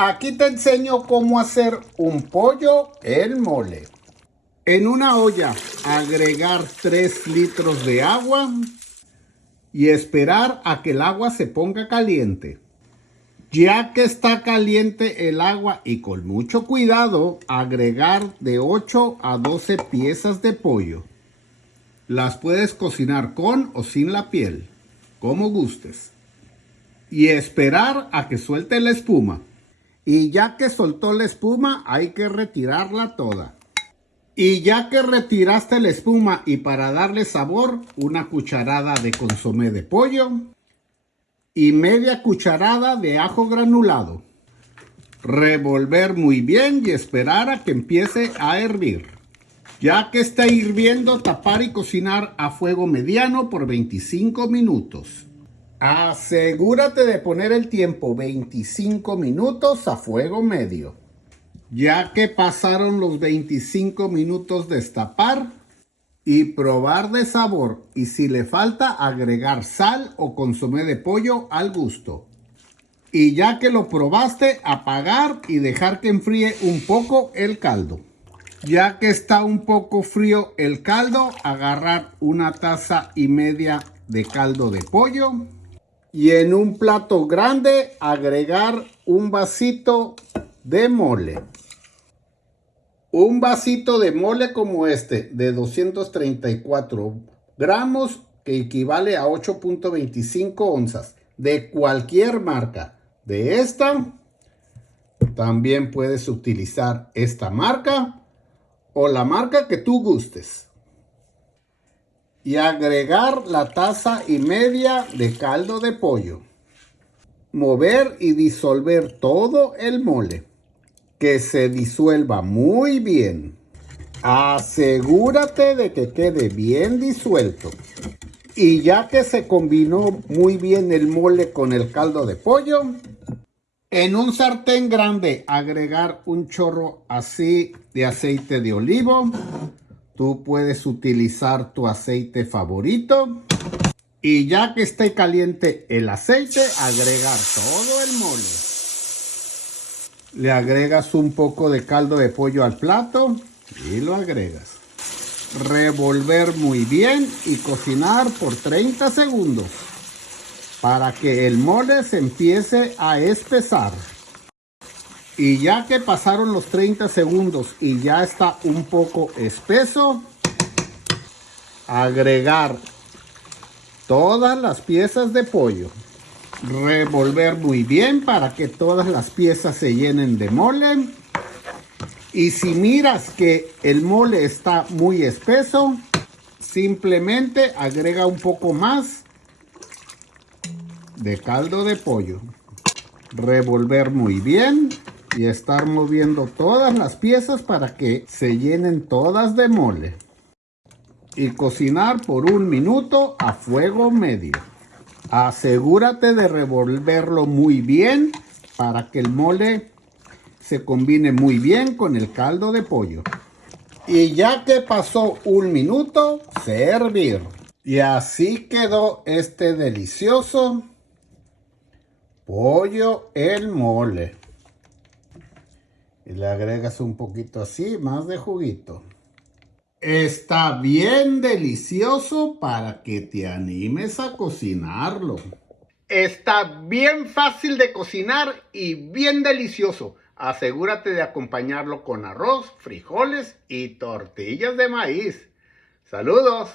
Aquí te enseño cómo hacer un pollo en mole. En una olla agregar 3 litros de agua y esperar a que el agua se ponga caliente. Ya que está caliente el agua y con mucho cuidado agregar de 8 a 12 piezas de pollo. Las puedes cocinar con o sin la piel, como gustes. Y esperar a que suelte la espuma. Y ya que soltó la espuma hay que retirarla toda. Y ya que retiraste la espuma y para darle sabor, una cucharada de consomé de pollo y media cucharada de ajo granulado. Revolver muy bien y esperar a que empiece a hervir. Ya que está hirviendo, tapar y cocinar a fuego mediano por 25 minutos. Asegúrate de poner el tiempo 25 minutos a fuego medio. Ya que pasaron los 25 minutos, destapar y probar de sabor, y si le falta agregar sal o consomé de pollo al gusto. Y ya que lo probaste, apagar y dejar que enfríe un poco el caldo. Ya que está un poco frío el caldo, agarrar 1,5 tazas de caldo de pollo y en un plato grande agregar un vasito de mole. Un vasito de mole como este de 234 gramos que equivale a 8.25 onzas de cualquier marca. De esta también puedes utilizar esta marca o la marca que tú gustes. Y agregar la 1,5 tazas de caldo de pollo. Mover y disolver todo el mole. Que se disuelva muy bien. Asegúrate de que quede bien disuelto. Y ya que se combinó muy bien el mole con el caldo de pollo, en un sartén grande agregar un chorro así de aceite de olivo. Tú puedes utilizar tu aceite favorito. Y ya que esté caliente el aceite, agregar todo el mole. Le agregas un poco de caldo de pollo al plato y lo agregas. Revolver muy bien y cocinar por 30 segundos para que el mole se empiece a espesar. Y ya que pasaron los 30 segundos y ya está un poco espeso, agregar todas las piezas de pollo. Revolver muy bien para que todas las piezas se llenen de mole. Y si miras que el mole está muy espeso, simplemente agrega un poco más de caldo de pollo. Revolver muy bien y estar moviendo todas las piezas para que se llenen todas de mole. Y cocinar por 1 minuto a fuego medio. Asegúrate de revolverlo muy bien para que el mole se combine muy bien con el caldo de pollo. Y ya que pasó 1 minuto, servir. Y así quedó este delicioso pollo en mole. Y le agregas un poquito así, más de juguito. Está bien delicioso para que te animes a cocinarlo. Está bien fácil de cocinar y bien delicioso. Asegúrate de acompañarlo con arroz, frijoles y tortillas de maíz. ¡Saludos!